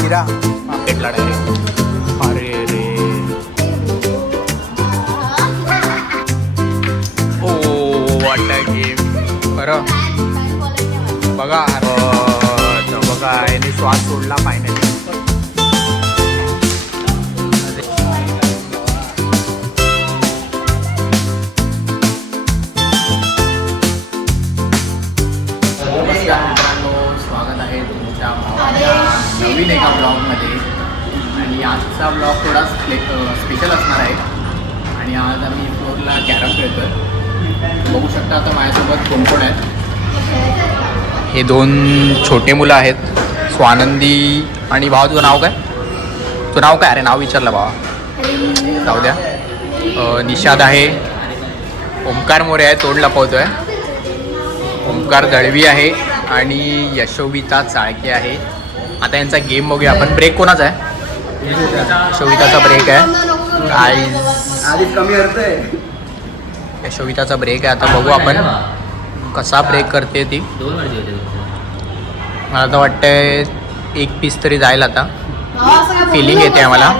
हिरा मार्केटला डायरेक्ट अरे रे. ओ वाट गेम बरं बघा बघा याने श्वास सोडला फायनली नवीन एका ब्लॉगमध्ये आणि आजचा ब्लॉग थोडा स्पे स्पेशल असणार आहे. आणि आज आम्ही फ्लोरला कॅरम खेळतोय. बघू शकता आता माझ्यासोबत कोण कोण आहेत. हे दोन छोटे मुलं आहेत. स्वानंदी आणि भावा तुझं नाव काय? तुझं नाव काय? अरे नाव विचारलं भावा. जाऊ द्या. निषाद आहे. ओमकार मोरे आहे तोंड आहे ओमकार दळवी आहे आणि यशोविता चाळके आहे. आता यांचा गेम बघूया. आपण ब्रेक कोणाचा आहे? यशोविताचा ब्रेक आहे. आधीच कमी यशोविताचा ब्रेक आहे. आता बघू आपण कसा ब्रेक करते ती. मला तर वाटतंय एक पीस तरी जाईल आता. Feeling येते आम्हाला.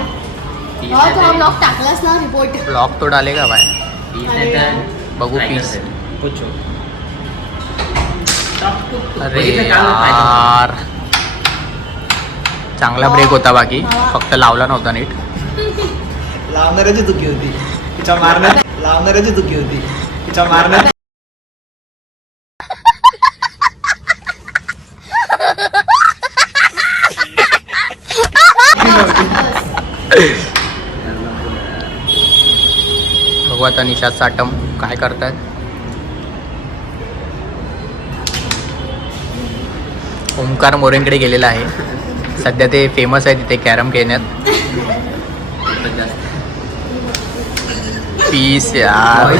ब्लॉक तो डालेगा बाय बघू piece. अरे यार. चांगला ब्रेक होता बाकी. फक्त लावला नव्हता नीट. लावणाऱ्याची चुकी होती. तिच्या मारण्यात लावणाऱ्याची चुकी होती. तिच्या मारण्यात बघू आता निषाद साटम काय करतायत? ओमकार मोरेंकडे गेलेला आहे. सध्या ते फेमस आहे तिथे कॅरम खेळण्यात. पीस यार.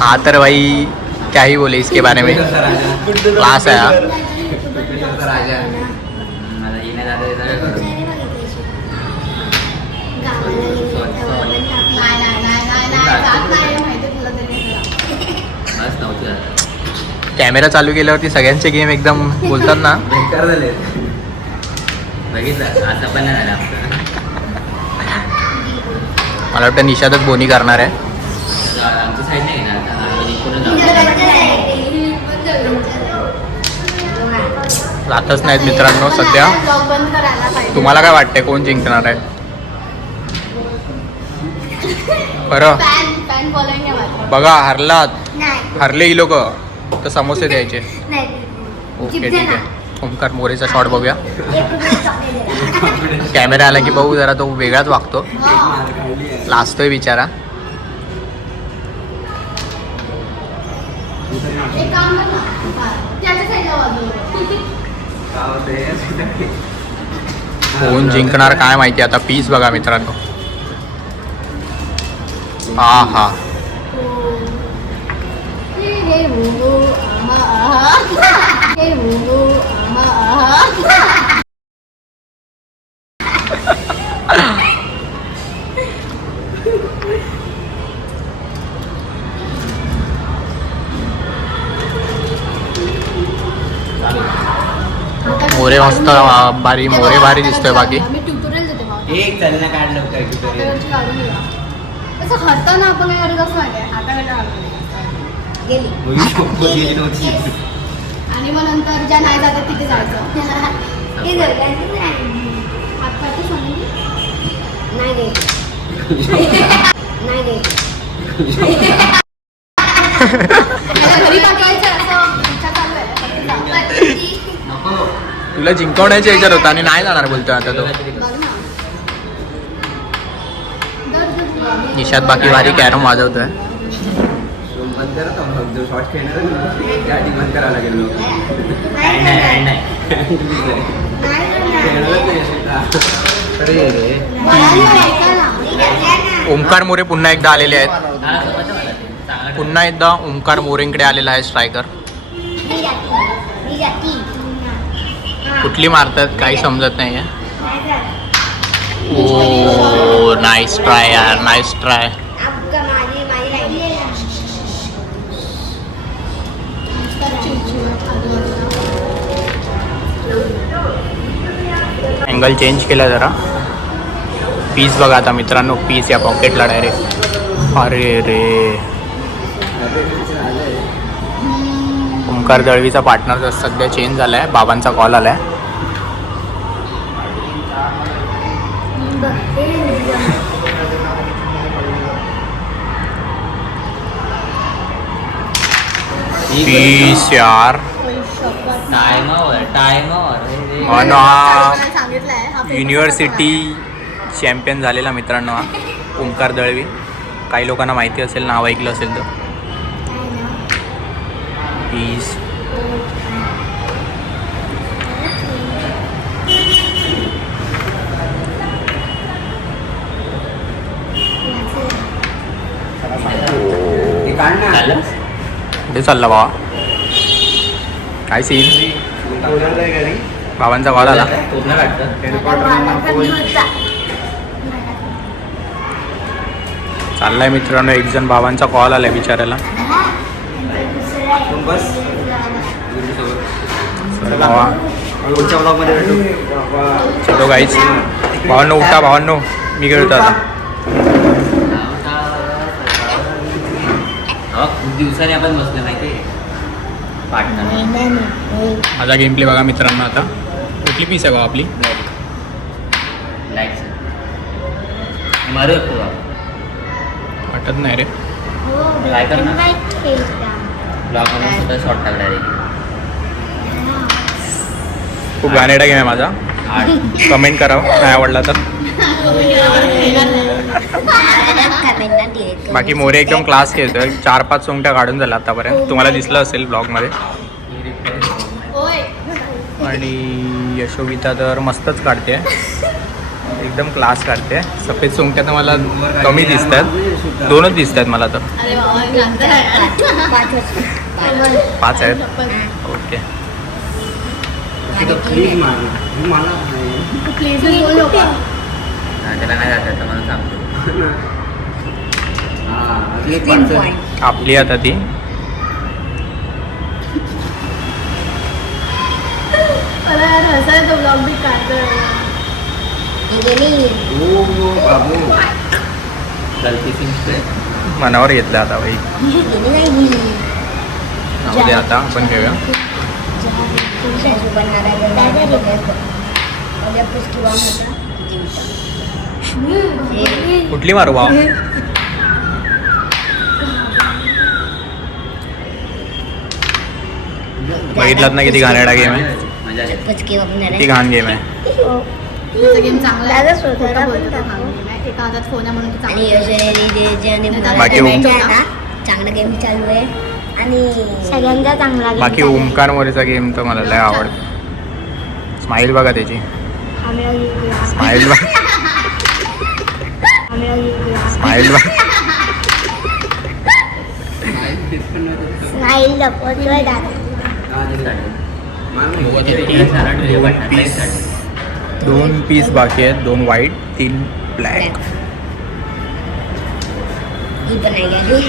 हाँ तर भाई क्या ही बोले इसके बारे में. क्लास है. हाँ. राजा मला येण्यात आलं ते सगळं करून. नाही नाही नाही नाही नाही जात नाही माहिती तुला तरी बस नव्हती आता. कॅमेरा चालू केल्यावरती सगळ्यांचे गेम एकदम बोलतात ना बेकार झाले. बघितलं असं पण नाही झालं आपलं. मला वाटतं निषादच बोनी करणार आहे. साईड नाही. जातच नाहीत मित्रांनो सध्या. तुम्हाला काय वाटतंय कोण जिंकणार आहे? बरं बघा हरलात. नाही. हरले ही लोक. तर समोसे द्यायचे. ओके ठीक आहे. ओमकार मोरेचा शॉट बघूया. कॅमेरा आला की बघू जरा तो वेगळाच वागतो. लाजतोय बिचारा. कोण जिंकणार काय माहिती आता? पीस बघा मित्रांनो. हा हा. मोरे मस्त भारी मोरे भारी दिसतोय बाकी. एक चलना काढ लवकर tutorial. हातावरची काढून घे. असं हरताना आपण काय करत असं माहिती आहे हाताकडे गेली. आणि मग नंतर ज्या नाही जातात तिथे जायचं. हे. तुला जिंकवण्याच्या याच्यात होता आणि नाही जाणार बोलतोय आता तो. निशात बाकी भारी कॅरम वाजवतोय. मग जो शॉट खेळणार त्या आधी बंद करावं लागेल लोक नाही. नाही. अरे. ओमकार मोरे पुन्हा एकदा आलेले आहेत. पुन्हा एकदा ओमकार मोरेंकडे आलेला आहे स्ट्रायकर. कुठली मारतात काही समजत नाही आहे. ओ नाईस ट्राय यार नाईस ट्राय अँगल चेंज केला जरा. पीस बघा आता मित्रांनो पीस या पॉकेटला डायरेक्ट अरे रे. ओंकार दळवीचा पार्टनर सध्या चेंज झाला आहे बाबांचा कॉल आला आहे पीस यार टायमावर टायमावर युनिव्हर्सिटी चॅम्पियन झालेला मित्रांनो हा ओंकार दळवी. काही लोकांना माहिती असेल नाव ऐकलं असेल तर. पीस कुठे चालला बाबा काय सीन बाबांचा कॉल आला. चाललाय मित्रांनो एक जण बाबांचा कॉल आलाय भेटू चलो गाईच भावांनो उठा भावांनो. मी खेळतो आता. खूप दिवसांनी आपण बसलो माहिती पार्टनर माझा गेम प्ले बघा मित्रांनो आता. कुठली पीस आहे बाबा आपली. लाइट मारू शकतो का? वाटत नाही रे. सुद्धा शॉर्ट टाकला रे खूप गाणेडा गेम आहे माझा. आठ. कमेंट करा नाही आवडला तर. बाकी मोरे एकदम क्लास खेळतोय. चार पाच सोंगट्या काढून झाल्या आतापर्यंत. तुम्हाला दिसलं असेल ब्लॉगमध्ये आणि यशोगिता तर मस्तच काढते. एकदम क्लास काढते. सफेद सोंगट्या तर मला कमी दिसत आहेत. दोनच दिसत आहेत. मला तर अरे बाबा नंतर पाच आहेत. ओके प्लीज मला प्लीज बोल लोक त्याला नाही जात तर मला सांगतो आपली आता ती मला यार हसायला तो ब्लॉग बी काढतोय गलती सिंग मनावर घेतलं आता बाई जाऊ दे आता आपण घेऊया. कुठली मारू बा बघितलात ना किती घाणेरडा गेम आहे. मजा येते. किती घाण गेम आहे तुझं गेम चांगला आहे खोटं बोलतो तो हा game आहे. एका हातात फोन आहे म्हणून तो आणि चांगला आहे. बाकी ओम-. चांगला गेम चालू आहे आणि सगळ्यांचा चांगला game बाकी चालू आहे. ओमकार मोरेचा गेम तर मला लय आवडतो स्माईल बघा त्याची आम्हाला जिंकला. स्माईल बघा जिंकला. स्माईल बघा स्माईल लपवतोय दादा. पीस दोन पीस बाकी आहेत दोन व्हाईट तीन ब्लॅक ही पण आहे गेली.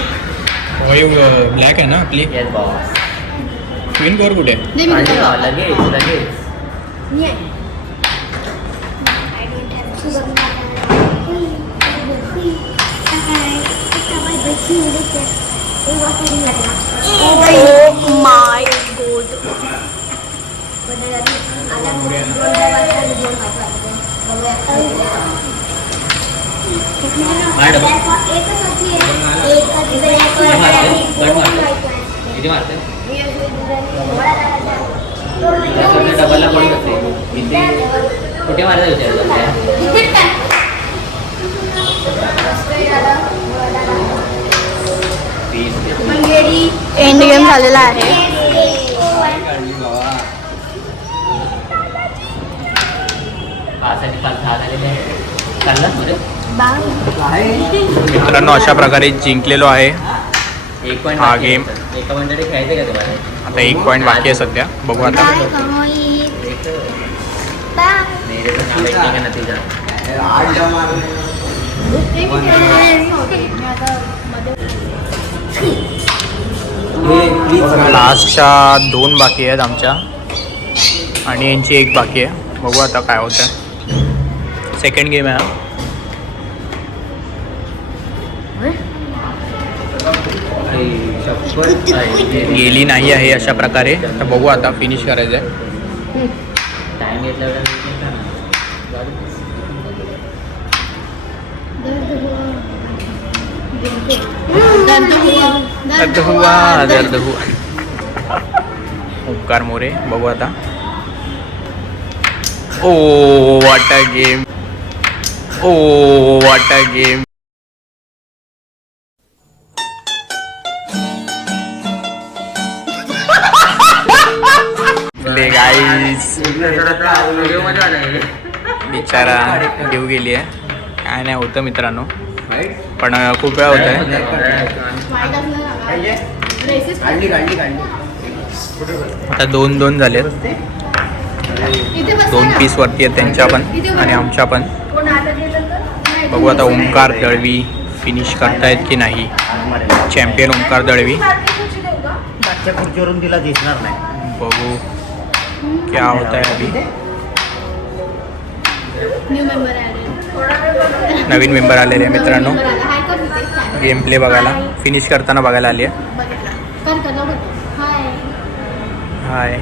ब्लॅक आहे ना आपली Yes, boss. क्वीन कोर कुठे आहे? दे मी पाणी तुला. लावा, लगेच लगेच मी आहे. I don't have to. Oh my god. किती मारते डबलला इथे कुठे विचार एंड गेम झालेला आहे. पाचसाठी पाच दहा झालेले आहे चाललाच मध्ये मित्रांनो अशा प्रकारे जिंकलेलो आहे. एक पॉईंट हा game. एका पॉईंटसाठी खेळायचं का तुम्हाला? आता एक पॉईंट बाकी आहे सध्या. बघू आता. लास्टच्या दोन बाकी आहेत आमच्या. आणि यांची एक बाकी आहे. बघू आता काय होतं सेकंड गेम आहे हा. गेली नाही आहे अशा प्रकारे. तर बघू आता फिनिश करायचं आहे. टाइम दर्द हुआ दर्द हुआ. मोरे बघू आता. ओ वाटा गेम ओ वाट अ गेम गाईस बिचारा देऊ गेली आहे. काय नाही होतं मित्रांनो. पण खूप वेळा होत आहे आता दोन दोन बसा दोन. पीस वरती आहेत त्यांच्या पण आणि आमच्या पण कोण आता गेलं तर? नाही, बघू आता ओंकार दळवी फिनिश करतायत की नाही. चॅम्पियन ओंकार दळवी. मागच्या खुर्चीवरून तिला दिसणार नाही. बघू. क्या होत आहे अभी? न्यू मेंबर आले नवीन मेंबर आलेले आहे मित्रांनो. गेम प्ले बघायला. फिनिश करताना बघायला आली आहे हाय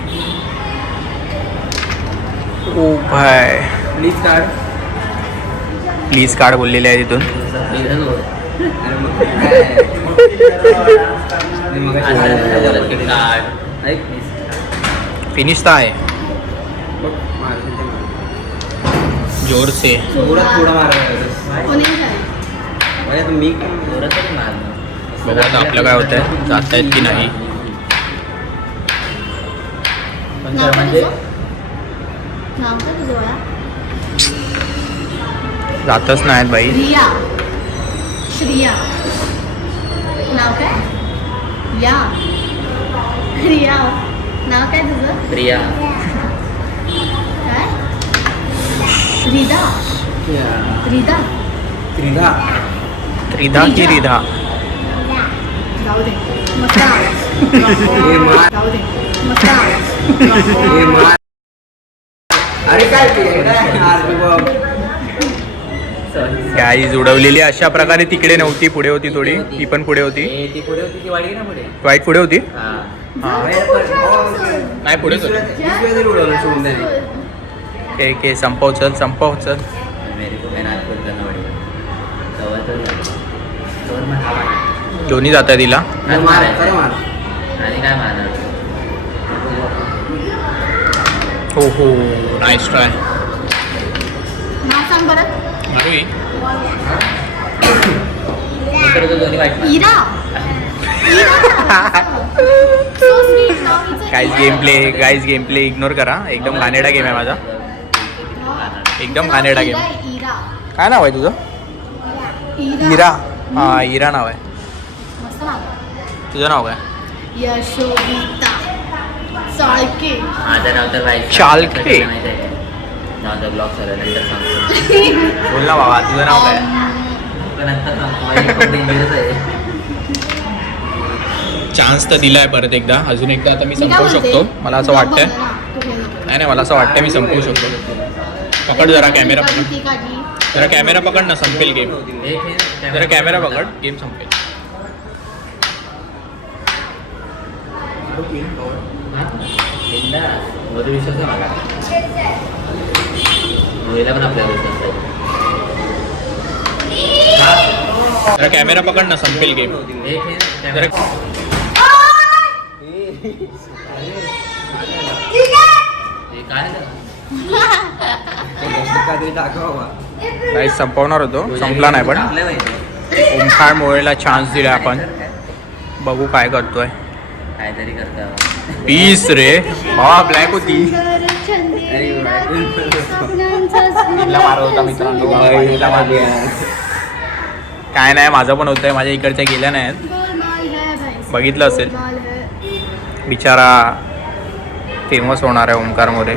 ओ भाय प्लीज काढ प्लीज काढ बोललेले आहे तिथून. फिनिश तर आहे. जोर से थोडा मार मी बघू आता आपलं काय होत आहे जात आहेत की नाही नाव जातच नाहीत बाई. रिया श्रिया. नाव काय? या. रिया. नाव काय तुझं? प्रिया काय? रिदा. रिदा. त्रिधा त्रिधा की रिधा. जाऊ दे. मस्त आवाज. हे मार. जाऊ दे. मस्त आवाज. हे मार. अरे काय ते? अरे बाप. गाईज उडवलेली अशा प्रकारे तिकडे नव्हती. पुढे होती थोडी. ती पण पुढे होती. ए, ती पुढे होती. ती वाढली ना पुढे वाईट पुढे होती? नाही त्याने. के के संपव चल संपव चल. दोन्ही जात आहे तिला? हो हो नाईस ट्राय नाव सांग बरं मारू तर तो दोन्ही वाईट इरा. So sweet नाव हिचं. Guys game play guys game play ignore करा. एकदम घाणेरडा गेम आहे माझा. एकदम घाणेरडा गेम इरा. काय नाव आहे तुझं? इरा. इरा. हा इरा नाव आहे. तुझं नाव काय? यशोविता. चाळके. माझं नाव तर चालके. नाव ब्लॉग झालं नंतर सांगतो. बोल ना बाबा तुझं नाव काय? नंतर सांगतो माझी आहे. चान्स तर दिलाय परत एकदा. अजून एकदा आता मी संपवू? शकतो. मला असं वाटतंय. नाही नाही मला असं वाटतंय मी संपवू शकतो. पकड जरा कॅमेरा पकड. जरा कॅमेरा पकड ना संपेल गेम जरा कॅमेरा पकड गेम संपेल. बिंदास. मुलीला पण आहे जरा कॅमेरा पकड ना संपेल गेम हे हे. काही संपवणार होतो. संपला नाही पण. ओंकार मोळेला चान्स दिला आपण. बघू काय करतोय. काहीतरी करता पीस रे. भावा ब्लॅक होती. काय नाही माझं पण होतंय. माझ्या इकडच्या गेल्या नाहीत. बघितलं असेल. बिचारा फेमस होणार आहे Omkar More.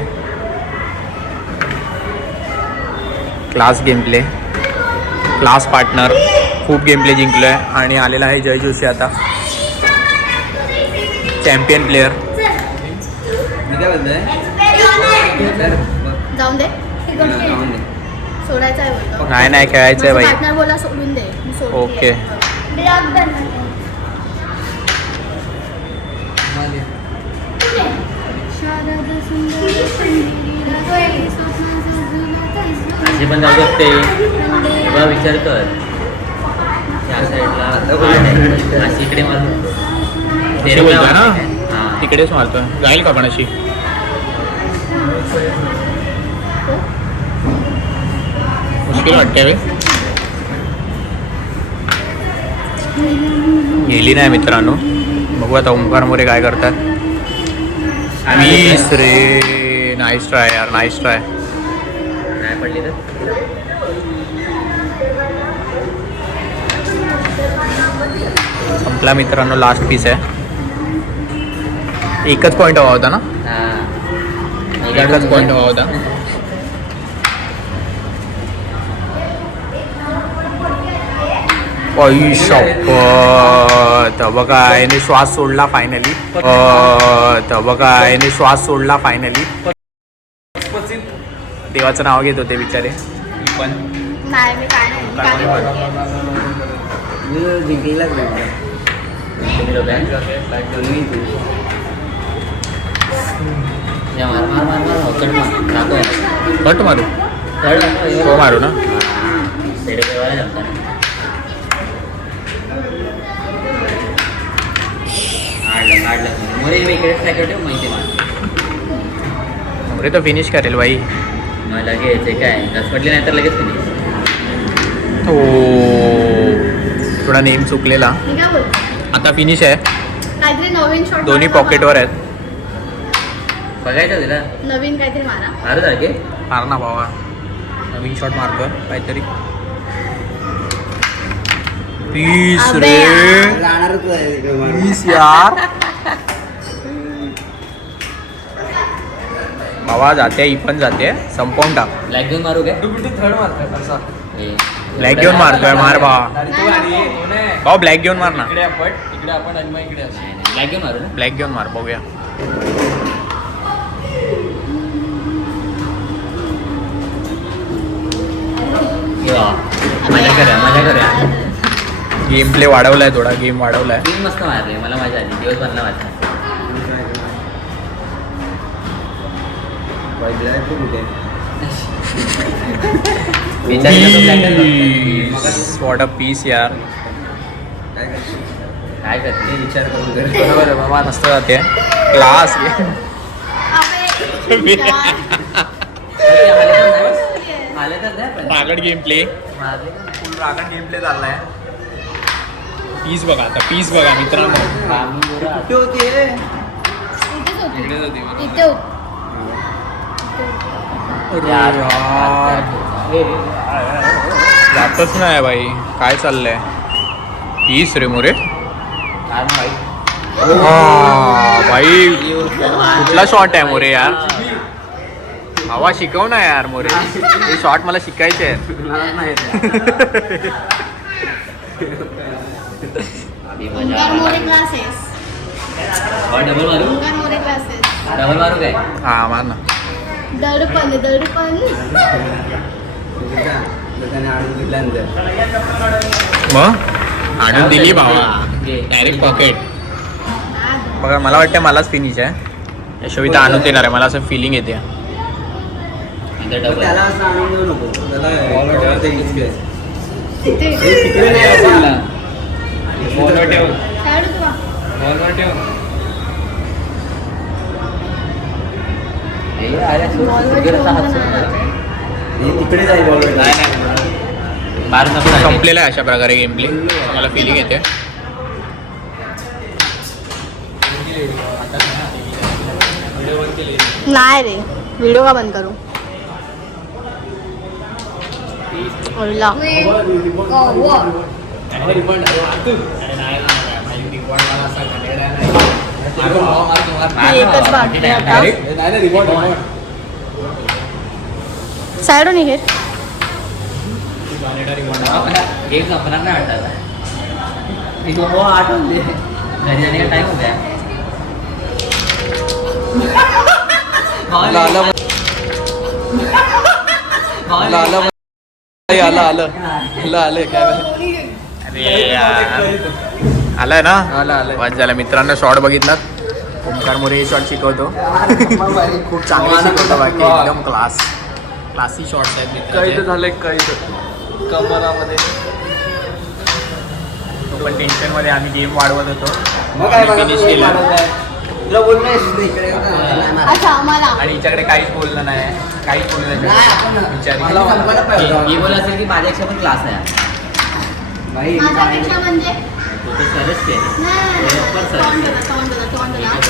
Class game play class partner खूप गेम प्ले जिंकलो आहे आणि आलेला आहे जय जोशी आता. चॅम्पियन प्लेअर मी काय बोलतोय तर बघ. जाऊन दे. हा, जाऊन दे. सोडायचं आहे बोलतो नाही नाही खेळायचंय बाई. पार्टनर बोला सोडून दे. मी सोडते. ओके. ब्लॉग बनवते शारद सुंदर पंढरी स्वप्नाचा झुलत अशी पण जाऊ शकते बघा विचार कर. त्या साईडला आहे. अशी इकडे? हां. तिकडेच मारतोय. जाईल का पण अशी मुश्किल वाटते बे गेली नाही मित्रांनो. बघू आता ओंकार मोरे काय करतात. वीस रे नाईस ट्राय यार नाईस ट्राय नाही पडली तर? संपला मित्रांनो लास्ट पीस आहे. एकच पॉईंट हवा होता ना? एकच पॉईंट हवा होता शपथ बघा याने श्वास सोडला फायनली बघा याने श्वास सोडला फायनली देवाचं नाव घेत होते बिचारे. पण. नाही लोक या मार मार मार मार हॉकट मार दाखव. कट मारू? थर्ड दाखव हो मारू ना. काढलं काढलं मोरे तो फिनिश करेल बाई मग लगेच हे काय? घसपटली नाही तर लगेच फिनिश हो. थोडा नेम चुकलेला. आता फिनिश आहे. काहीतरी नवीन शॉट दोन्ही पॉकेटवर आहेत. बघायचं तिला नवीन काहीतरी मारा. फार सारखे मार ना भावा नवीन शॉट मारतोय काहीतरी. पीस अबे रे. यार. पीस यार. भावा जाते ही पण जाते. संपवून टाक. ब्लॅक घेऊन मारू काय? थर्ड मारतोय असा. ब्लॅक घेऊन मारतोय मार भावा आणि तू आणि. भाऊ ब्लॅक घेऊन मार ना. इकडे आपण इकडे आपण आणि मग इकडे असं. ब्लॅक घेऊन मारू ना. ब्लॅक घेऊन मार बघूया. मजा करूया मजा करूया गेम प्ले वाढवलाय थोडा गेम वाढवलाय. तीन मस्त मारले मला मजा आली. दिवस बनला माझा बघतात. वॉट अ पीस यार. काय करते? ते विचार करून कर बरोबर आहे बाबा मस्त जाते. क्लास अबे, यार. आले तर नाही पण. रागड गेम प्ले मारले का? फुल रागड गेम प्ले चाललाय पीस बघा आता पीस बघा मित्रांनो. कुठे होती? इथेच होती. इकडेच होती बरोबर. इथे होती. अरे यार. जातच नाही भाई. काय चाललंय? पीस रे मोरे. भाई कुठला शॉट आहे मोरे यार? भावा शिकव ना यार मोरे. हे शॉट मला शिकायचे आहेत. मला नाही येत. अभी मजा ओंकार मोरे क्लासेस और डबल मारू? ओंकार मोरे क्लासेस डबल मारू काय? हा मार ना. दडपण दडपण. मग? आणून दिली भावा. डायरेक्ट पॉकेट बघा मला वाटतं मलाच फिनिश आहे. यशोविता आणून देणार आहे. मला असं फिलिंग येते. त्याला असं आणून देऊ नको. त्याला ते हे तिकडे नाही असेल. जाईल नाही. संपलेला आहे अशा प्रकारे गेम प्ले मला फिलिंग येते. नाही रे. व्हिडिओ का बंद करू? ओरला मार एकच ना, बाकी नाही, आता. direct. साईडून निघेल गेम संपणार नाही वाटत आता. हो आठवून दे घरी जाणे टाइम हो गया लाला लाला आलं आलं आलं. आलं काय अरे यार. आलाय ना? आलं, आलं. झालं. मित्रांनो शॉर्ट बघितलात. ओमकार मोरे शॉर्ट शिकवतो. खूप चांगले शिकवतो बाकी. एकदम क्लास क्लासी शॉर्ट्स आहेत मित्राचे. झालंय काही कमरामध्ये. तो पण टेन्शनमध्ये आम्ही गेम वाढवत होतो. फिनिश केलं. तुला बोललो इकडे. अच्छा आणि हिच्याकडे काहीच बोललं नाही काहीच बोललं नाही. मला पाहिजे. मी असेल की माझ्यापेक्षा पण क्लास आहे बाई, माझ्यापेक्षा म्हणजे तो तर सरच केलं नाही. तोंड तोंड तोंड.